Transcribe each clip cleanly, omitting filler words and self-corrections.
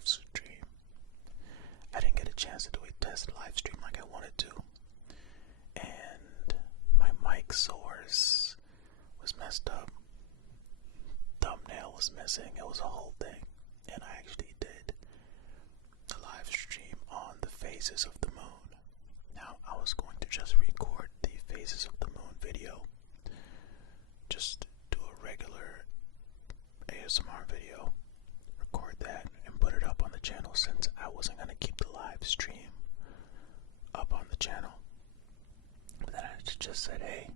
live stream. I didn't get a chance to do a test live stream like I wanted to, and my mic source was messed up. Thumbnail was missing. It was a whole thing, and I actually did a live stream on the phases of the moon. Now, I was going to just record the phases of the moon video, just do a regular ASMR video, record that, and put it up on the channel since I wasn't going to keep the live stream up on the channel. But then I just said, hey,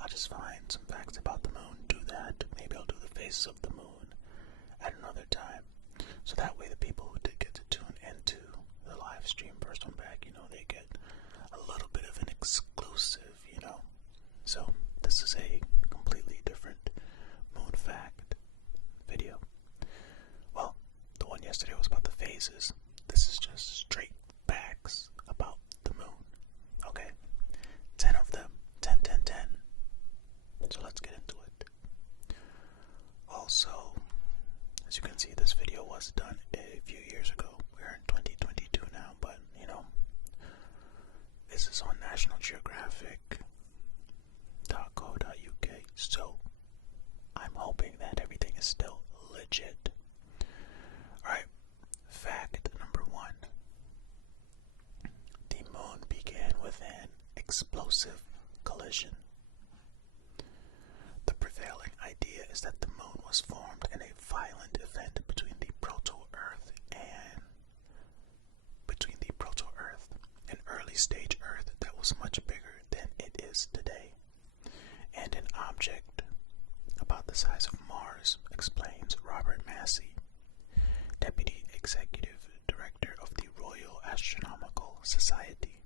I'll just find some facts about the moon, do that. Maybe I'll do the phases of the moon at another time. So that way the people who did get to tune into the live stream first one back, they get a little bit of an exclusive, So this is a completely different moon fact video. Well, the one yesterday was about the phases. This is just straight facts about the moon. Okay? 10 of them. 10, 10, 10. So let's get into it. Also, as you can see, this video was done a few years ago. We're in 2022 now, but this is on National Geographic.co.uk, so I'm hoping that everything is still legit. Alright, fact number 1. The moon began with an explosive collision. The prevailing idea is that the moon was formed in a violent event between the proto-Earth an early stage Earth that was much bigger than it is today, and an object about the size of Mars, explains Robert Massey, Deputy Executive Director of the Royal Astronomical Society.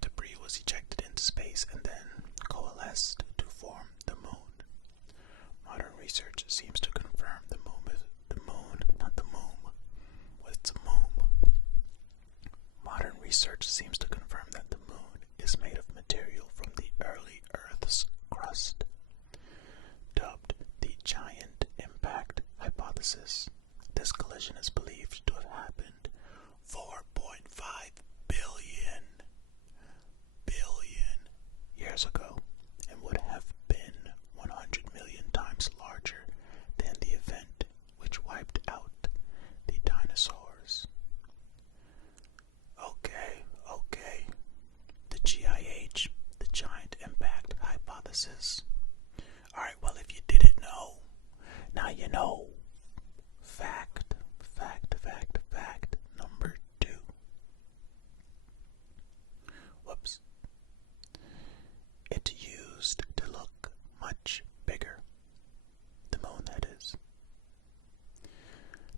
Debris was ejected into space and then coalesced to form the moon. Modern research seems to confirm the moon, not the moon, it's a moon. Modern research seems to confirm that the moon is made of material from the early Earth's crust, dubbed the giant impact hypothesis. This collision is believed to have happened 4.5 billion years ago and would have been 100 million times larger than the event which wiped out the dinosaurs. Okay. The GIH, the giant impact hypothesis. Alright, well, if you didn't know, now you know. Fact number 2. Whoops. It used to look much bigger. The moon, that is.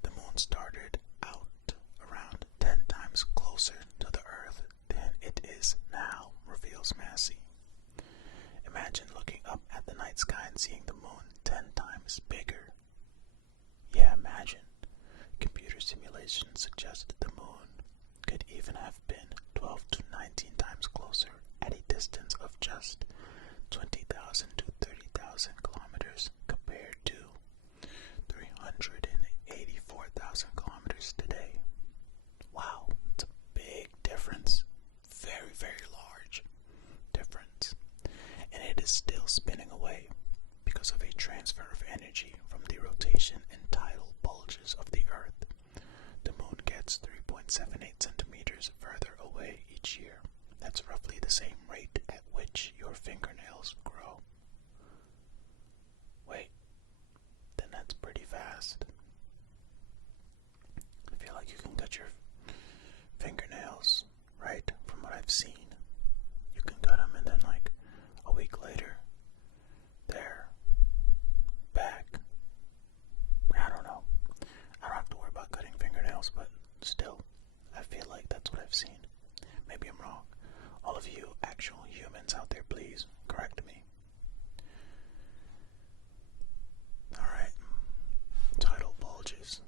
The moon started out around 10 times closer to the Earth than it is now, reveals Massey. Imagine looking up at the night sky and seeing the moon 10 times bigger. Yeah, imagine. Computer simulations suggest the moon could even have been 12 to 19 times closer at a distance of just 20,000 to 30,000 kilometers compared to 384,000 kilometers today. Wow, it's a big difference. Very, very large difference. And it is still spinning away because of a transfer of energy from the rotation and tidal bulges of the Earth. The moon gets 3.78 centimeters further away each year. That's roughly the same rate at which your fingernails grow. Wait, then that's pretty fast. I feel like you can cut your fingernails, right? From what I've seen, you can cut them and then like a week later, they're back. I don't know. I don't have to worry about cutting fingernails, but still, I feel like that's what I've seen. Maybe I'm wrong. All of you actual humans out there, please correct me. Alright. Tidal bulges.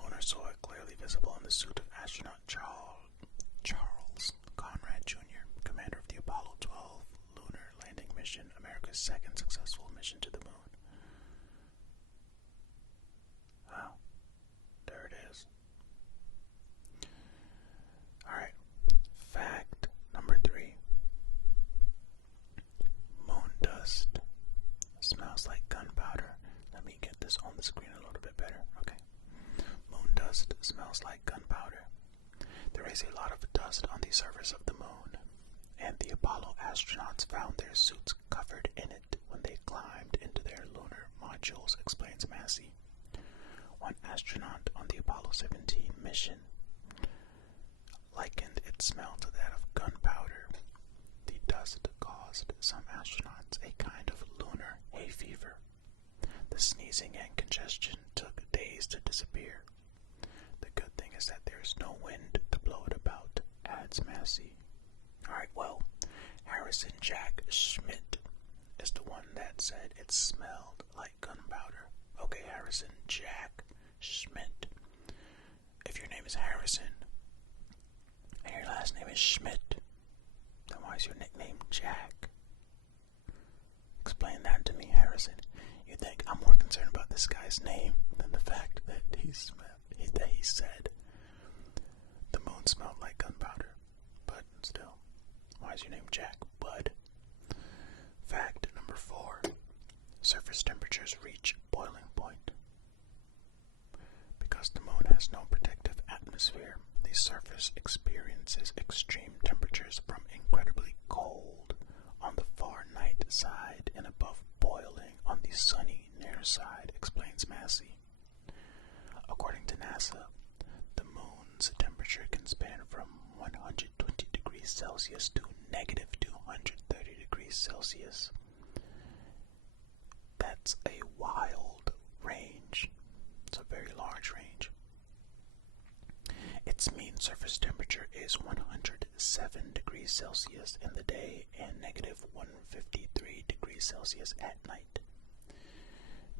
Lunar soil clearly visible in the suit of astronaut Charles Conrad Jr., commander of the Apollo 12 lunar landing mission, America's his second successful mission to the moon. Wow, there it is. Alright, fact number 3. Moon dust smells like gunpowder. Let me get this on the screen a little bit better. Okay. Moon dust smells like gunpowder. There is a lot of dust on the surface of the moon, and the Apollo astronauts found their suits covered in it when they climbed into their lunar modules, explains Massey. One astronaut on the Apollo 17 mission likened its smell to that of gunpowder. The dust caused some astronauts a kind of lunar hay fever. The sneezing and congestion took days to disappear. The good thing is that there's no wind to blow it about, adds Massey. Alright, well, Harrison Jack Schmidt is the one that said it smelled like gunpowder. Okay, Harrison Jack Schmidt. If your name is Harrison and your last name is Schmidt, then why is your nickname Jack? Explain that to me, Harrison. You think I'm more concerned about this guy's name than the fact that he said the moon smelled like gunpowder. But still, why is your name Jack, bud? Fact number 4. Surface temperatures reach boiling point. Because the moon has no protective atmosphere, the surface experiences extreme temperatures from incredibly cold on the far night side and above boiling on the sunny near side, explains Massey. According to NASA, the moon's temperature can span from 120 degrees Celsius to negative 230 degrees Celsius. That's a wild range. It's a very large range. Its mean surface temperature is 107 degrees Celsius in the day and negative 153 degrees Celsius at night.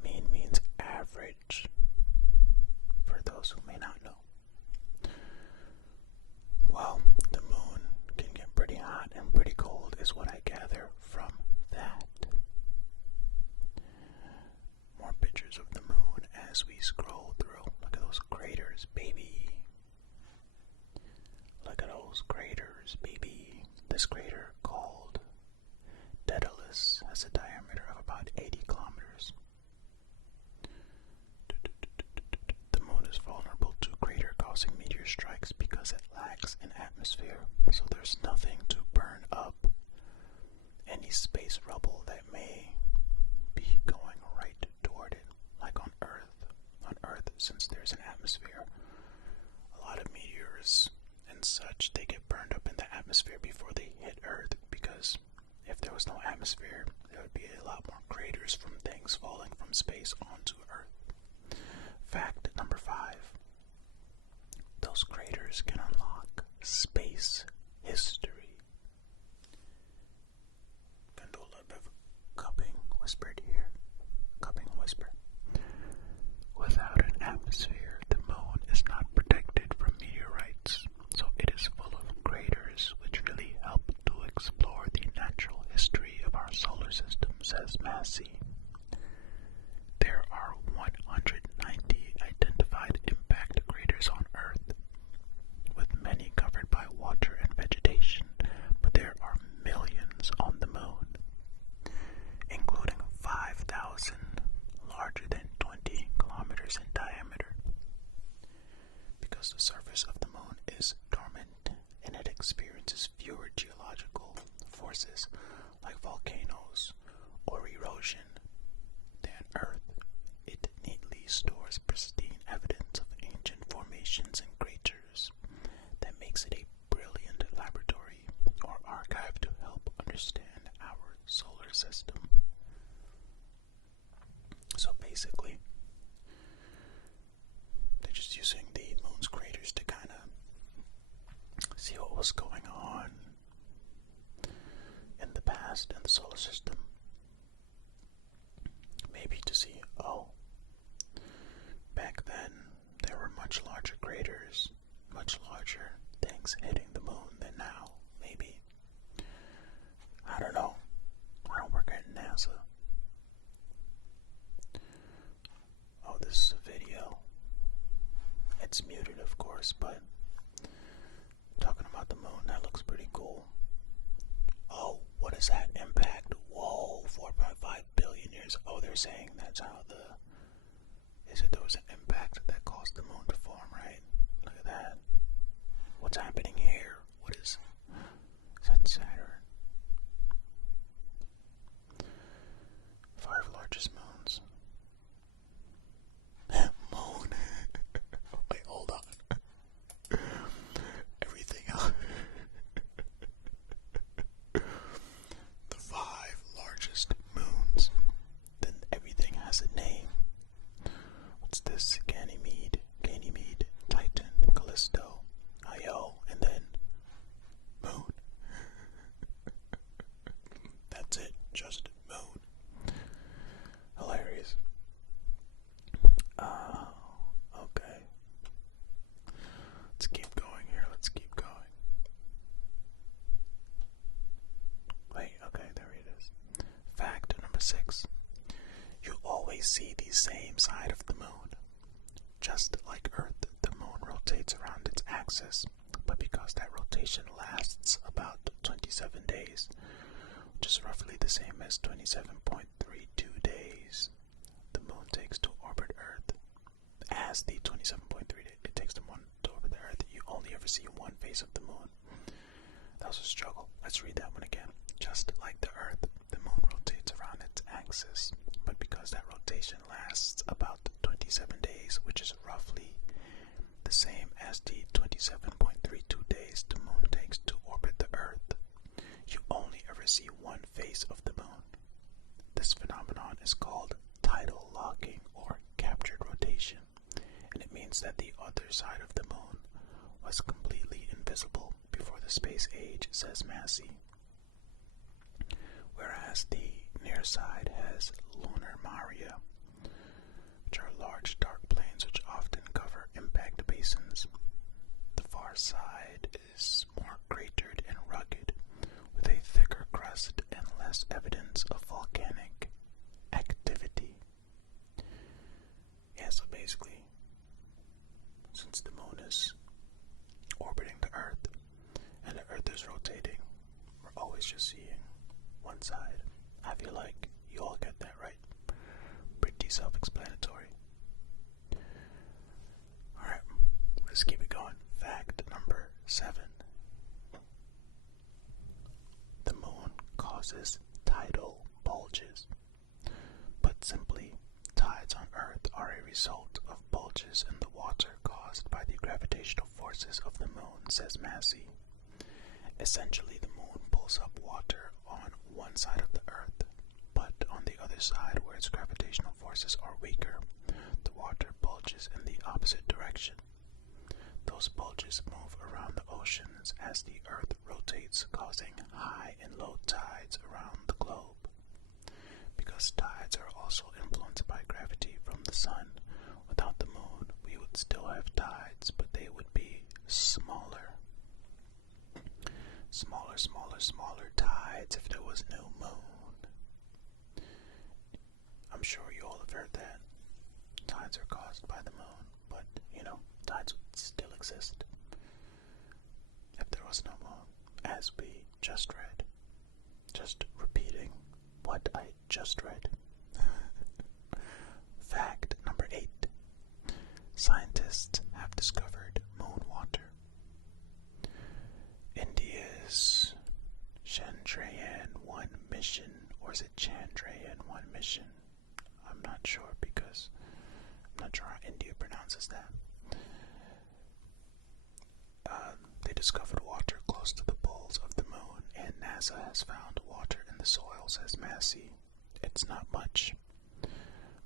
Mean means average, for those who may not know. Well, the moon can get pretty hot and pretty cold is what I gather from that. More pictures of the moon as we scroll through. Look at those craters, baby. Look at those craters, baby. This crater, called Daedalus, has a diameter of about 80 kilometers. The moon is vulnerable to crater-causing meteor strikes because it lacks an atmosphere, so there's nothing to burn up any space rubble that may be going right toward it, like on Earth. On Earth, since there's an atmosphere, a lot of meteors and such, they get burned up in the atmosphere before they hit Earth, because if there was no atmosphere, there would be a lot more craters from things falling from space onto Earth. Fact number 5. Those craters can unlock space history. Gonna do a little bit of cupping whispered here. Cupping whisper. Without an atmosphere, the moon is not protected from meteorites, so it is full of craters, which really help to explore the natural history of our solar system, says Massey. There are 190 identified impact craters on Earth, with many covered by water and vegetation, but there are millions on the moon, including 5,000 larger than 20 kilometers in diameter. Because the surface of the moon is dormant and it experiences fewer geological forces like volcanoes or erosion than Earth, it neatly stores pristine evidence of ancient formations and craters that makes it a brilliant laboratory or archive to help understand our solar system. So basically, they're just using the moon's craters to kind of see what was going on in the past in the solar system. Maybe to see, oh, back then there were much larger craters, much larger things hitting the moon than now. Maybe. I don't know. I don't work at NASA. NASA. Oh, this is a video. It's muted, of course, but talking about the moon, that looks pretty cool. Oh, what is that impact? Whoa, 4.5 billion years. Oh, they're saying that's how they said there was an impact that caused the moon to form, right? Look at that. What's happening here? What is that Saturn? 5 largest moons. Moon. Wait, hold on. Everything else. The 5 largest moons. Then everything has a name. What's this? Ganymede, Titan, Callisto, Io, and then Moon. That's it, just Moon. Hilarious. Okay. Let's keep going here, Wait, okay, there it is. Fact number 6. You always see the same side of the moon. Just like Earth, the moon rotates around its axis, but because that rotation lasts about 27 days, which is roughly the same as 27.32 days the moon takes to orbit Earth, as the 27.3 it takes the moon to orbit the Earth, you only ever see one face of the moon. That was a struggle. Let's read that one again. Just like the Earth, the moon rotates around its axis, but because that rotation lasts about 27 days, which is roughly the same as the 27.32 days the moon takes to orbit the Earth, you only ever see one face of the moon. This phenomenon is called tidal locking or captured rotation, and it means that the other side of the moon was completely invisible before the space age, says Massey. Whereas the near side has lunar maria, which are large dark plains which often cover impact basins. The far side is more cratered and rugged, with a thicker crust and less evidence of volcanic activity. Yeah, so basically, since the moon is orbiting the Earth and the Earth is rotating, we're always just seeing one side. I feel like you all get that, right? Pretty self-explanatory. Alright, let's keep it going. Fact number 7. The moon causes tidal bulges. Put simply, tides on Earth are a result of bulges in the water caused by the gravitational forces of the moon, says Massey. Essentially, the moon pulls up water on one side of the Earth, but on the other side, where its gravitational forces are weaker, the water bulges in the opposite direction. Those bulges move around the oceans as the Earth rotates, causing high and low tides around the globe. Because tides are also influenced by gravity from the sun, without the moon, we would still have tides, but they would be smaller. Smaller tides if there was no moon. I'm sure you all have heard that. Tides are caused by the moon, but, tides would still exist if there was no moon, as we just read. Just repeating what I just read. Fact number 8. Scientists have discovered moon water. India's Chandrayaan-1 mission, or is it Chandrayaan-1 mission? I'm not sure because I'm not sure how India pronounces that. They discovered water close to the poles of the moon, and NASA has found water in the soil, says Massey. It's not much.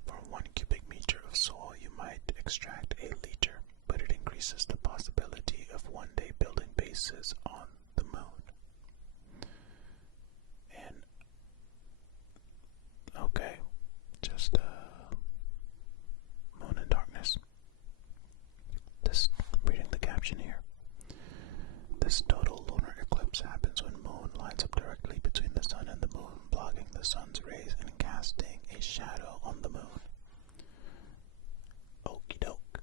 From 1 cubic meter of soil, you might extract a liter, but it increases the possibility of one day building bases on the moon. And, okay, just moon and darkness. This, reading the caption here. This total lunar eclipse happens when moon lines up directly between the sun and the moon, blocking the sun's rays and shadow on the moon. Okie doke.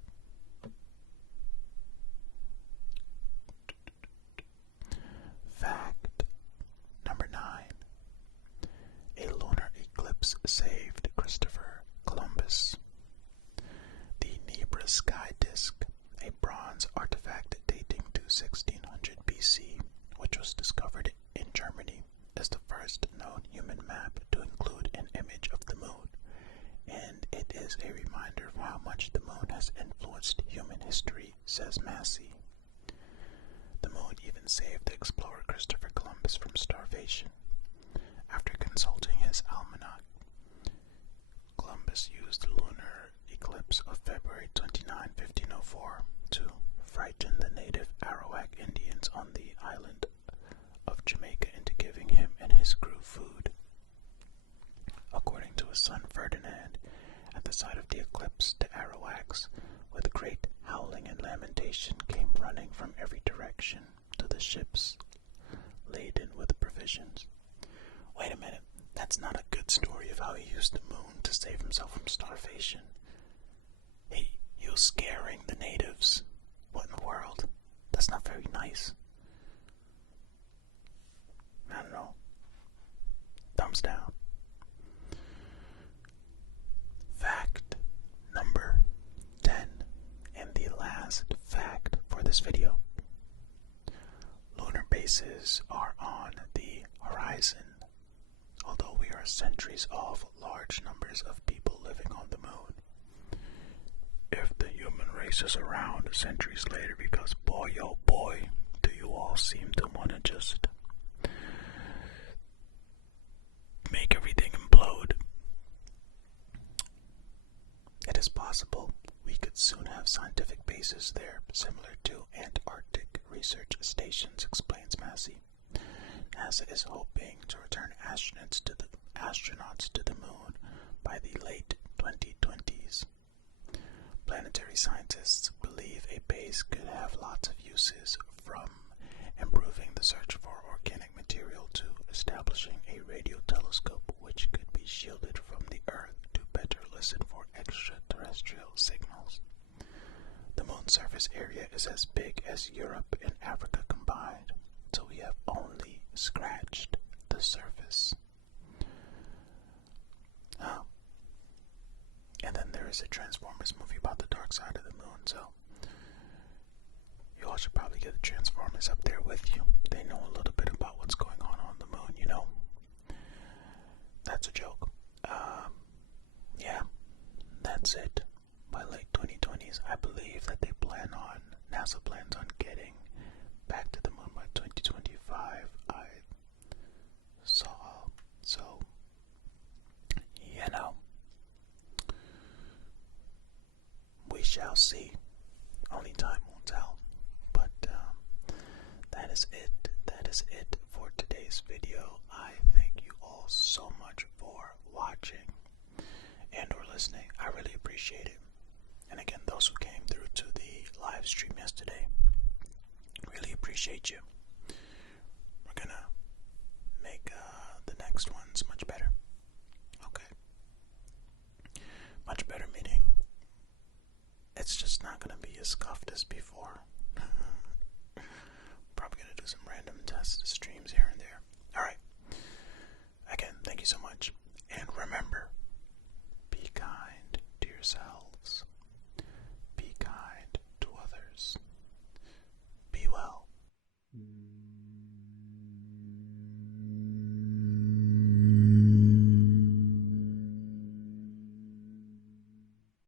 Fact number 9. A lunar eclipse saved Christopher Columbus. The Nebra sky disk, a bronze artifact dating to 1600 BC, which was discovered in Germany, is the first known human map to include an image of the moon, and it is a reminder of how much the moon has influenced human history, says Massey. The moon even saved the explorer Christopher Columbus from starvation. After consulting his almanac, Columbus used the lunar eclipse of February 29, 1504 to frighten the native Arawak Indians on the island of Jamaica into giving him and his crew food. According to his son Ferdinand, at the sight of the eclipse, the Arawaks, with great howling and lamentation, came running from every direction to the ships laden with provisions. Wait a minute, that's not a good story of how he used the moon to save himself from starvation. He was scaring the natives. What in the world? That's not very nice. I don't know. Thumbs down. Fact number 10, and the last fact for this video. Lunar bases are on the horizon. Although we are centuries off large numbers of people living on the moon. If the human race is around centuries later, because boy oh boy, do you all seem to want to just make everything implode. It is possible we could soon have scientific bases there, similar to Antarctic research stations, explains Massey. NASA is hoping to return astronauts to the moon by the late 2020s. Planetary scientists believe a base could have lots of uses, from improving the search for organic material to establishing a radio telescope which could be shielded from the Earth to better listen for extraterrestrial signals. The moon's surface area is as big as Europe and Africa combined, so we have only scratched the surface. And then there is a Transformers movie about the dark side of the moon, so you all should probably get the Transformers up there with you. They know a little bit about what's going on the moon, you know. That's a joke. Yeah, that's it. By late 2020s, I believe that NASA plans on getting back to the moon by 2025. I saw, so, you know, we shall see. Only time will tell. But that is it. That is it for today's video. I thank you all so much for watching and or listening. I really appreciate it. And again, those who came through to the live stream yesterday, really appreciate you. We're gonna make the next ones